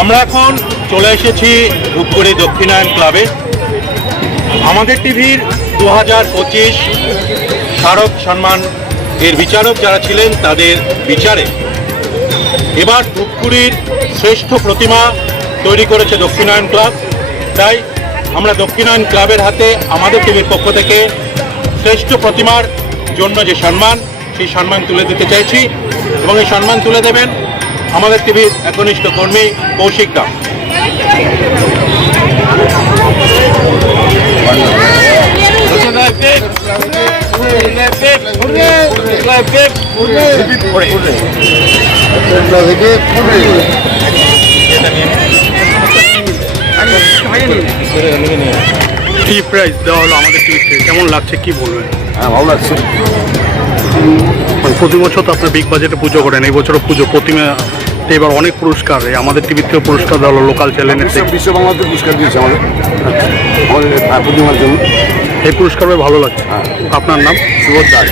আমরা এখন চলে এসেছি ধূপগুড়ি দক্ষিণায়ন ক্লাবে। আমাদের টিভির দু হাজার পঁচিশ স্মারক সম্মান এর বিচারক যারা ছিলেন তাদের বিচারে। এবার ধূপগুড়ির শ্রেষ্ঠ প্রতিমা তৈরি করেছে দক্ষিণায়ন ক্লাব। তাই আমরা দক্ষিণায়ন ক্লাবের হাতে আমাদের টিভির পক্ষ থেকে শ্রেষ্ঠ প্রতিমার জন্য যে সম্মান, সেই সম্মান তুলে দিতে চাইছি এবং এই সম্মান তুলে দেবেন আমাদের টিভির একনিষ্ঠ কর্মী কৌশিক দাম কি প্রাইজ দেওয়া হলো আমাদের টিভিতে কেমন লাগছে কি বলবেন? হ্যাঁ ভালো লাগছে। মানে প্রতি বছর তো আপনার বিগ বাজেটে পুজো করেন এই বছরও পুজো প্রতিমা তো এবার অনেক পুরস্কার। এই আমাদের টিভির থেকেও পুরস্কার দেওয়া হলো লোকাল চ্যানেলের বিশ্ব থেকে বিশ্ব বাংলাতে পুরস্কার দিয়েছে আমাদের। আমাদের প্রতিমার জন্য। এই পুরস্কার ভালো লাগছে। হ্যাঁ। আপনার নাম? সুবোধ দাস।